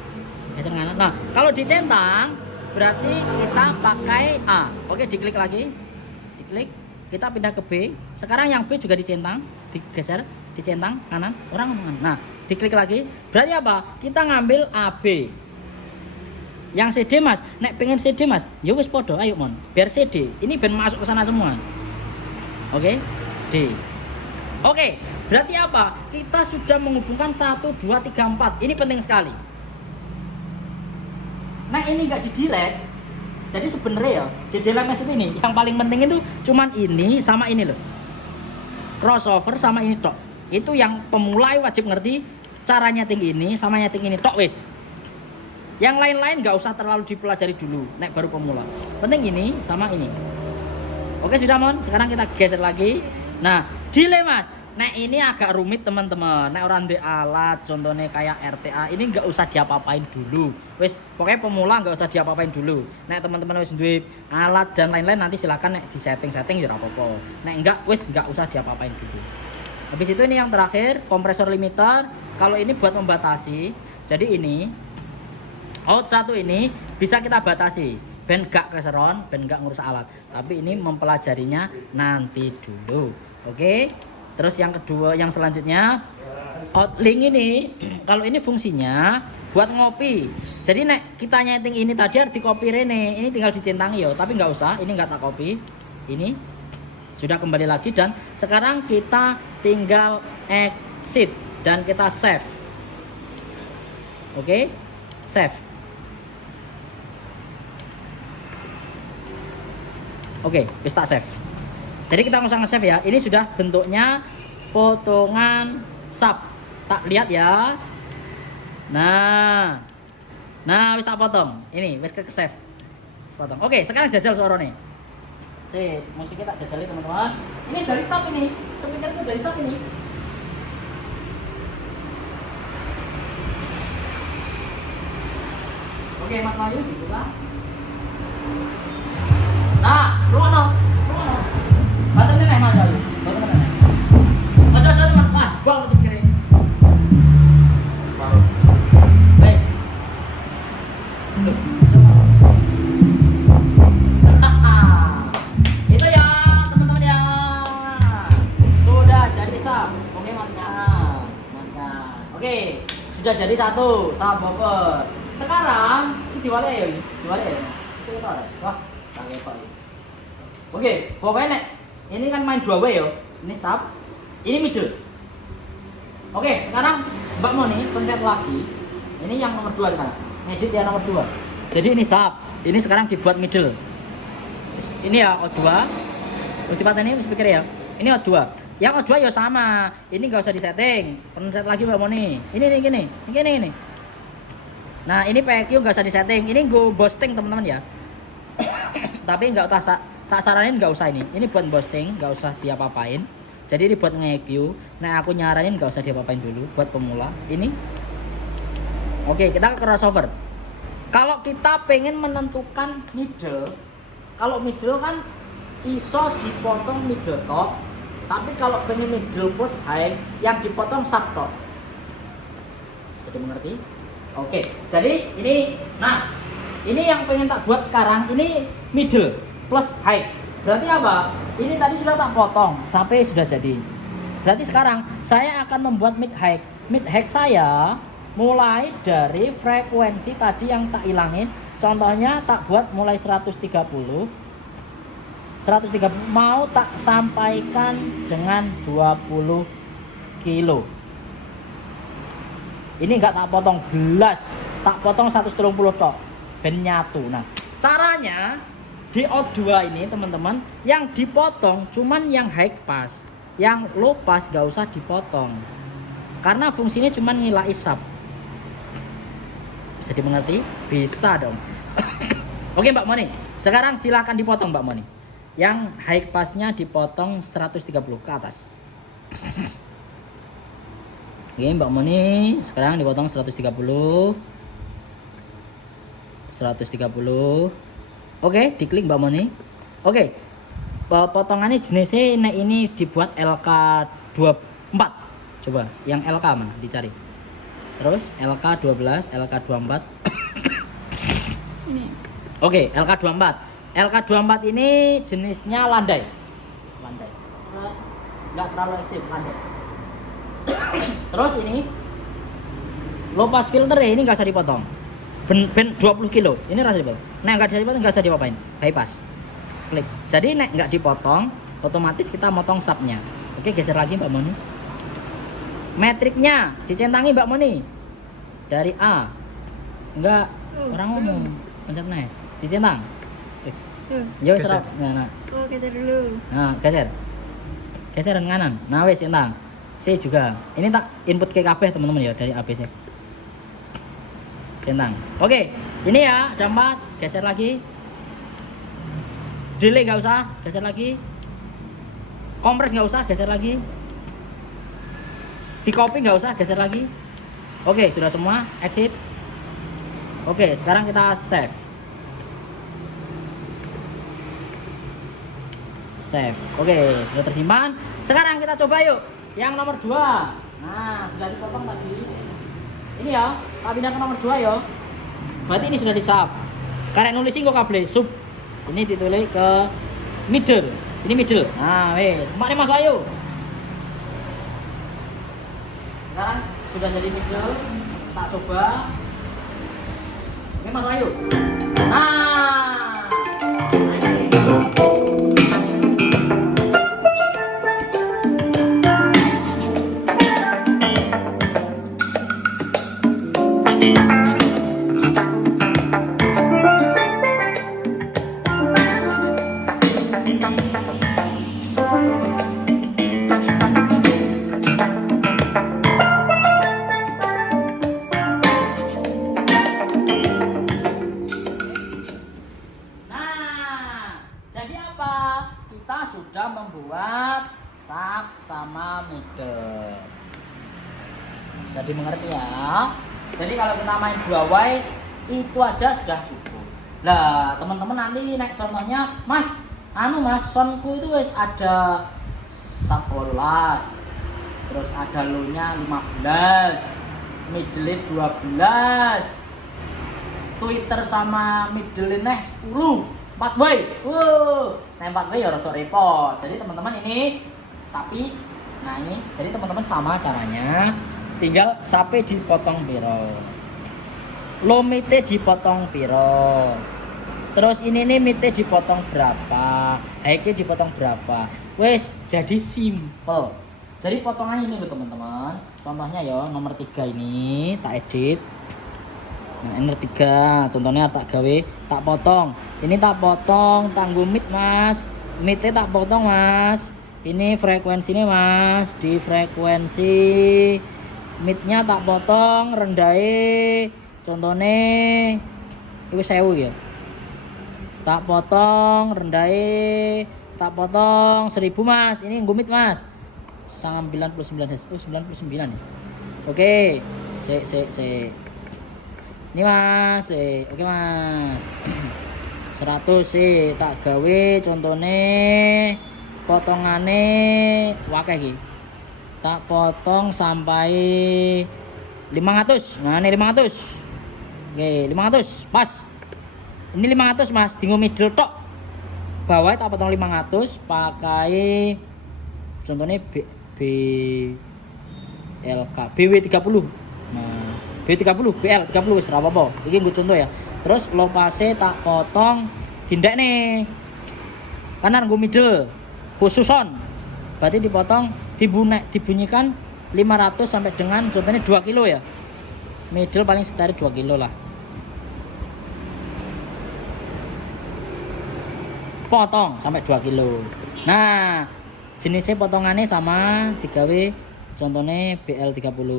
Geser kanan. Nah, kalau dicentang berarti kita pakai A. Oke, diklik lagi. Diklik. Kita pindah ke B. Sekarang yang B juga dicentang, digeser, dicentang kanan, orang ngomong. Nah, diklik lagi. Berarti apa? Kita ngambil AB. Yang CD Mas, nek pengen CD Mas, ya wis podo, ayo mon. Biar CD. Ini ben masuk ke sana semua. Oke? D. Oke, berarti apa? Kita sudah menghubungkan 1 2 3 4. Ini penting sekali. Nah, ini enggak didirect. Jadi sebenarnya ya di dalam mesin ini yang paling penting itu cuman ini sama ini loh, crossover sama ini tok. Itu yang pemula wajib ngerti cara nyeting ini sama nyeting ini tok wis. Yang lain-lain nggak usah terlalu dipelajari dulu, nek baru pemula. Penting ini sama ini. Oke sudah mon, sekarang kita geser lagi. Nah delay Mas, Nek ini agak rumit teman-teman. Nek orang di alat, contohnya kayak RTA, ini nggak usah diapa-apain dulu. Wes, pokoknya pemula nggak usah diapa-apain dulu. Nek teman-teman wes duwe alat dan lain-lain nanti silakan nek di setting-setting ya apa-apa. Nek enggak, wes nggak usah diapa-apain dulu. Habis itu ini yang terakhir, kompresor limiter. Kalau ini buat membatasi. Jadi ini out satu ini bisa kita batasi. Ben gak keseron, ben gak ngurus alat. Tapi ini mempelajarinya nanti dulu. Oke? Terus yang kedua, yang selanjutnya outlink ini, kalau ini fungsinya buat ngopi. Jadi nek kita nyeting ini tadi harus di copy rene, ini tinggal dicentangi ya, tapi nggak usah, ini nggak tak copy. Ini sudah kembali lagi dan sekarang kita tinggal exit dan kita save. Oke? Save. Oke, bisa tak save. Jadi kita nggak usah nge-save ya. Ini sudah bentuknya potongan sub. Tak lihat ya. Nah, wis tak potong. Ini wis ke save. Potong. Oke, sekarang jajal suaranya. Musiknya tak jajali teman-teman. Ini dari sub ini. Speakernya dari sub ini. Oke, Mas Mayu dibuka. Nah, rumono. Baterainya nih Mas Mayu. Baterainya nih. Aja teman, Mas, bang cekirin. Baru. Guys. Itu ya, teman-teman ya. Sudah jadi sub. Oke, mantap. Oke, sudah jadi satu subwoofer. Sekarang ini diwale ya, diwale ya. Bisa kita ada. Wah, tak ketok. Oke, pokoknya nek ini kan main dua way yo. Ini sub, ini middle. Oke, sekarang Mbak Moni pencet lagi. Ini yang nomor 2 kan. Edit ya nomor 2. Jadi ini sub. Ini sekarang dibuat middle. Ini ya O2. Terus dipaten ini speaker ya. Ini O2. Yang O2 ya sama. Ini enggak usah disetting. Pencet lagi Mbak Moni. Ini. Nah, ini PQ enggak usah disetting. Ini gue boosting teman-teman ya. Tapi enggak usah, tak saranin enggak usah ini. Ini buat boosting, enggak usah diapa-apain. Jadi ini buat nge-EQ. Nah, aku nyaranin enggak usah diapa-apain dulu buat pemula. Ini. Oke, kita ke crossover. Kalau kita pengen menentukan middle, kalau middle kan iso dipotong middle top. Tapi kalau pengen middle plus high, yang dipotong sub top. Bisa dimengerti? Oke, jadi ini, nah ini yang pengen tak buat sekarang, ini middle plus high. Berarti apa? Ini tadi sudah tak potong sampai sudah jadi. Berarti sekarang saya akan membuat mid high. Mid high saya mulai dari frekuensi tadi yang tak hilangin. Contohnya tak buat mulai 130 mau tak sampaikan dengan 20 kilo. Ini enggak tak potong belas, tak potong 130 tok ben nyatu. Nah, caranya di O2 ini teman-teman, yang dipotong cuman yang high pass, yang low pass gak usah dipotong karena fungsinya cuman ngilai sub. Bisa dimengerti? Bisa dong. Oke Mbak Moni, sekarang silakan dipotong Mbak Moni. Yang high passnya dipotong 130 ke atas. Oke Mbak Moni, sekarang dipotong 130. Oke, diklik Mbak Moni. Oke, potongannya jenisnya ini dibuat LK24. Coba, yang LK mana? Dicari. Terus LK12, LK24. Ini. Oke, LK24. LK24 ini jenisnya landai. Nggak terlalu ekstrim, landai. Terus ini low pass filter ya, ini nggak usah dipotong. Ben 20 kilo, ini rasa dipotong. Nah nggak usah dipotong, nggak usah diapain, bypass. Klik. Jadi nek nggak dipotong, otomatis kita motong subnya. Oke, geser lagi Mbak Moni. Metriknya dicentangi Mbak Moni dari A. Enggak, orang ngomong. Pencet nih, dicentang. Yo serap. Nah. Oh, geser dulu. Nah, geser kanan. Nah wes centang. C juga. Ini tak input ke KB teman-teman ya dari ABC. Centang. Oke, ini ya ada 4. Geser lagi. Delay nggak usah, geser lagi. Kompres nggak usah, geser lagi. Di copy nggak usah, geser lagi. Oke, sudah semua, exit. Oke, sekarang kita save. Save. Oke, sudah tersimpan. Sekarang kita coba yuk yang nomor 2. Nah, sudah dipotong tadi. Ini ya, tak pindah ke nomor 2 ya. Berarti ini sudah di-sub. Karek nulisin kok kabel sub. Ini ditulis ke middle. Ini middle. Nah, wes, kemana Mas Wahyu? Sekarang sudah jadi middle. Tak coba. Oke, Mas Wahyu. Nah, ini. Sudah membuat sub sama middle. Bisa dimengerti ya. Jadi kalau kita main 2 way itu aja sudah cukup. Lah teman-teman nanti naik contohnya Mas, Mas soundku itu wes ada sub 11, terus ada low nya 15, middle 12, Twitter sama middle nya 10. 4 way. Nah 4 way ya rada repot. Jadi teman-teman ini jadi teman-teman sama caranya. Tinggal sape dipotong piro. Lomite dipotong piro. Terus ini nih mite dipotong berapa. Hike dipotong berapa. Wes jadi simple. Jadi potongan ini loh teman-teman. Contohnya ya nomor 3 ini tak edit. Nah, nomor 3 contohnya tak gawe, tak potong. Ini tak potong tangguh mid Mas. Midnya tak potong Mas. Ini frekuensinya Mas. Di frekuensi midnya tak potong, rendahe contohnya itu 1000 ya. Tak potong, rendahe tak potong 1000 Mas. Ini nggo mid Mas. 99 Hz. 99 ya. Oke. Ini Mas, oke Mas. 100 sih tak gawe contohnya potongane wakeh iki. Tak potong sampai 500. Nah, ini 500. Oke, 500 pas. Ini 500 Mas, tinggal middle tok. Bawah tak potong 500 pakai contohnya BLK BW30. Nah, B30, BL30 wis ora apa-apa. Iki nggo contoh ya. Terus lopase tak potong dindek nih. Kanan nggo middle. Khususon. Berarti dipotong dibunyikan 500 sampai dengan contohnya 2 kilo ya. Middle paling sekitar 2 kilo lah. Potong sampai 2 kilo. Nah, jenisnya potongannya sama digawe contohnya BL30.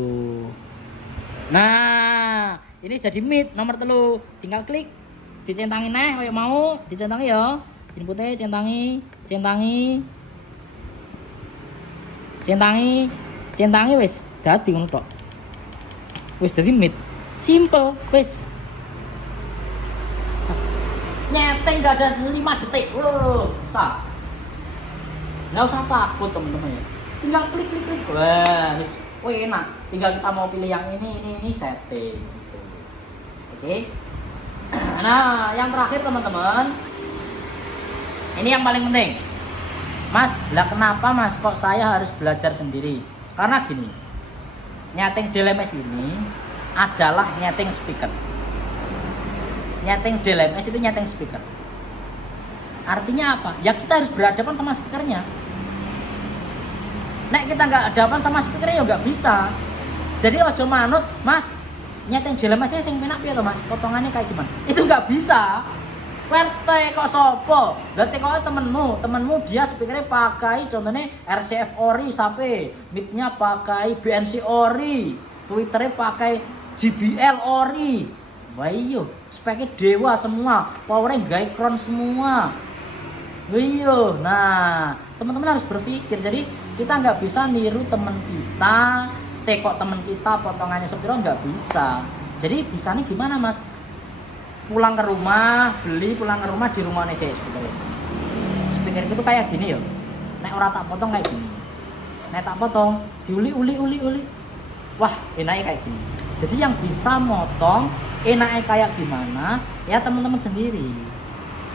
Nah, ini jadi mid nomor 3. Tinggal klik, dicentangin kayak mau, dicentangi ya. Inputnya centangi wis dadi ngono tok. Wis dadi mid. Simple, wis. Nyeteng gak ada 5 detik. Bisa. Nggak usah takut teman-teman ya. Tinggal klik. Wah, wis enak. Tinggal kita mau pilih yang ini setting gitu. Oke. Nah, yang terakhir teman-teman. Ini yang paling penting. Mas, lah kenapa Mas kok saya harus belajar sendiri? Karena gini. Nyeting DLMS ini adalah nyeting speaker. Nyeting DLMS itu nyeting speaker. Artinya apa? Ya kita harus berhadapan sama speakernya. Nek kita nggak hadapan sama speakernya ya nggak bisa. Jadi ojo manut, Mas. Nyeting DLMS sing penak piye to Mas? Potongannya kayak gimana? Itu nggak bisa. Werte kok sopo? Berarti kok temenmu dia speakernya pakai contohnya RCF ori sampai mic-nya pakai BNC ori, Twitternya pakai JBL ori. Wah iyo, speknya dewa semua, powernya Gaikron semua. Iyo, nah teman-teman harus berpikir. Jadi kita nggak bisa niru teman kita kok temen kita potongannya sepiro nggak bisa. Jadi bisanya gimana mas? Pulang ke rumah, pulang ke rumah di rumah sih speaker. Speaker itu kayak gini ya. Nek ora tak potong kayak gini. Nek tak potong, diuli. Wah, enaknya kayak gini. Jadi yang bisa motong enaknya kayak gimana ya teman-teman sendiri.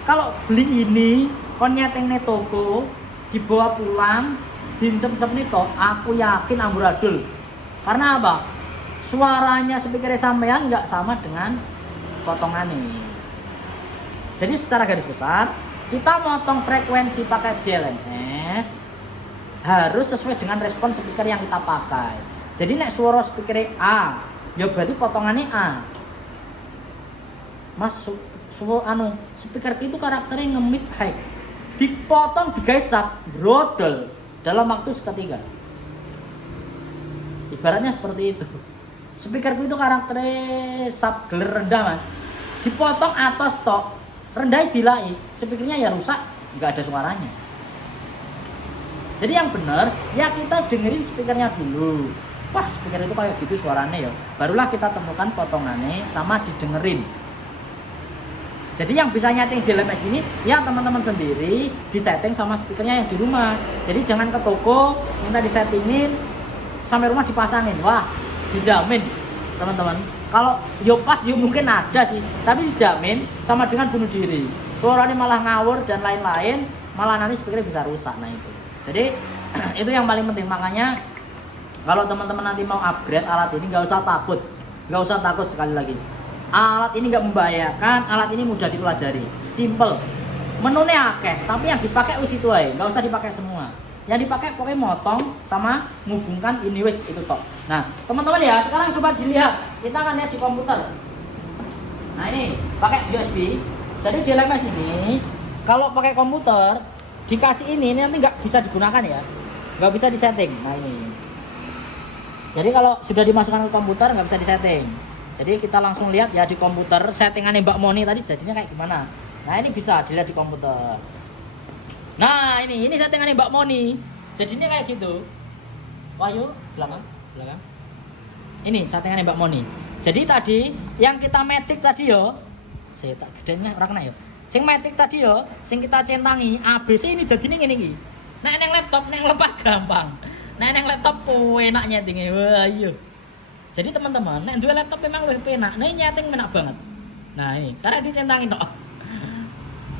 Kalau beli ini kon nyeteng nih toko dibawa pulang dincep-cep nih toh, aku yakin amburadul. Karena apa? Suaranya speaker sampean nggak sama dengan potongan nih. Jadi secara garis besar kita motong frekuensi pakai DLNS harus sesuai dengan respon speaker yang kita pakai. Jadi nek suara speaker A, ya berarti potongannya A. Mas speaker itu karakternya nge-mid high. Dipotong digesak brodol dalam waktu seketika. Ibaratnya seperti itu. Speaker itu karakternya sub geler rendah mas. Dipotong atas tok, rendah dilai, speakernya ya rusak, nggak ada suaranya. Jadi yang benar ya kita dengerin speakernya dulu. Wah speaker itu kayak gitu suaranya ya. Barulah kita temukan potongannya sama didengerin. Jadi yang bisa nyeting di LMS ini ya teman-teman sendiri disetting sama speakernya yang di rumah. Jadi jangan ke toko minta disettingin sampai rumah dipasangin. Wah dijamin teman-teman. Kalau yo pas yo mungkin ada sih, tapi dijamin sama dengan bunuh diri. Suaranya malah ngawur dan lain-lain, malah nanti speakernya bisa rusak. Nah itu. Jadi itu yang paling penting. Makanya kalau teman-teman nanti mau upgrade alat ini nggak usah takut sekali lagi. Alat ini nggak membahayakan, alat ini mudah dipelajari, simple. Menunya akeh, tapi yang dipakai wis itu aja, nggak usah dipakai semua. Yang dipakai pokoknya motong sama menghubungkan ini wis itu tok. Nah teman-teman ya sekarang coba dilihat, kita akan lihat di komputer. Nah ini pakai USB. Jadi di LMS ini kalau pakai komputer dikasih ini nanti nggak bisa digunakan ya, nggak bisa disetting. Nah ini. Jadi kalau sudah dimasukkan ke komputer nggak bisa disetting. Jadi kita langsung lihat ya di komputer settingannya Mbak Moni tadi jadinya kayak gimana. Nah ini bisa dilihat di komputer. Nah ini settingannya Mbak Moni. Jadinya kayak gitu. Wahyu belakang. Ini settingannya Mbak Moni. Jadi tadi yang kita metik tadi yo, saya tak gedenya orang kena yo. Sing metik tadi yo, sing kita centangi ABC ini dadine ngene iki. Nek nang laptop neng lepas gampang. Nek nang laptop enak nyetingnya. Wah iya. Jadi teman-teman, nek duwe laptop memang lebih penak. Nah, ini nyeting enak banget. Nah, ini karena dicentangin tok.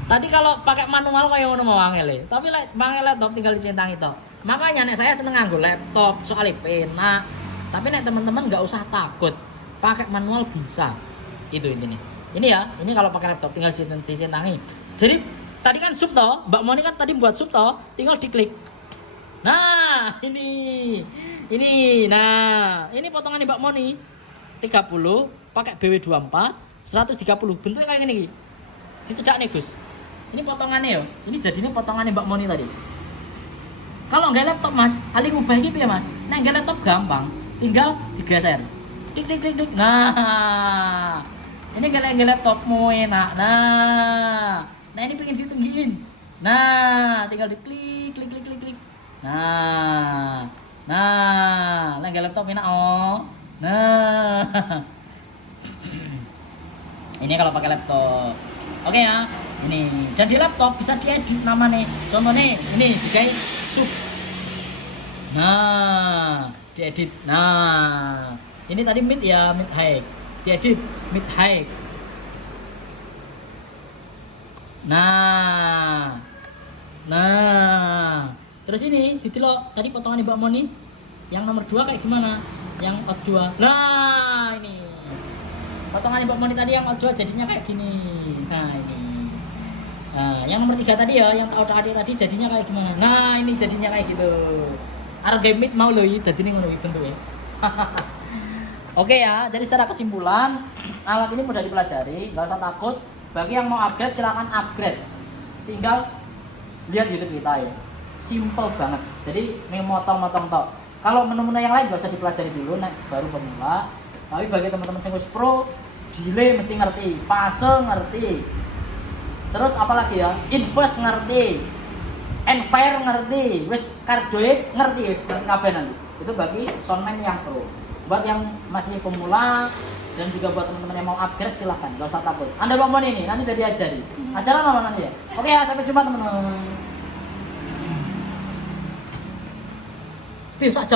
Tadi kalau pakai manual kayak ngono mau angel e. Tapi pakai laptop tinggal dicentangi tok. Makanya nek saya seneng nganggo laptop soalnya penak. Tapi nek teman-teman nggak usah takut. Pakai manual bisa. Itu intinya. Ini ya, ini kalau pakai laptop tinggal dicentangi. Jadi tadi kan sub toh, Mbak Moni kan tadi buat sub toh, tinggal diklik. Nah, nah, ini potongan Mbak Moni 30 pakai BW24 130 bentuknya kayak gini. Ini sejak nih Gus. Ini potongannya ya. Ini jadinya potongannya Mbak Moni tadi. Kalau nggak laptop Mas, kali ngubah gitu ya Mas. Nah, nggak laptop gampang, tinggal digeser. Klik. Nah, ini nggak laptop mau enak. Nah ini pengen ditinggiin. Nah, tinggal diklik. Nah, lagi laptop enak oh. Nah, ini kalau pakai laptop, oke ya. Ini dan di laptop bisa diedit namanya. Contohnya ini dikai sub. Nah, diedit. Nah, ini tadi mid ya, mid high. Diedit mid high. Nah. Terus ini ditilok tadi potongan Mbak Moni yang nomor 2 kayak gimana? Yang out 2. Nah, ini. Potongan Mbak Moni tadi yang out 2 jadinya kayak gini. Nah, ini. Nah, yang nomor 3 tadi ya, yang out tadi jadinya kayak gimana? Nah, ini jadinya kayak gitu. Argemit mau loh dadine ngono iki bentuke. Oke ya, jadi secara kesimpulan alat ini mudah dipelajari, nggak usah takut. Bagi yang mau upgrade silakan upgrade. Tinggal lihat YouTube kita ya. Simple banget. Jadi memotong-motong tok. Kalau menu-menu yang lain gak usah dipelajari dulu, nek baru pemula. Tapi bagi teman-teman sing wis pro, delay mesti ngerti, fase ngerti. Terus apalagi ya? Inverse ngerti. Envir ngerti. Wis cardioid ngerti wis kabeh nanti. Itu bagi soundman yang pro. Buat yang masih pemula dan juga buat teman-teman yang mau upgrade silahkan, gak usah takut. Anda bangun ini, nanti udah diajari. Acara mana nanti ya? Oke ya, sampai jumpa teman-teman. Sak jam.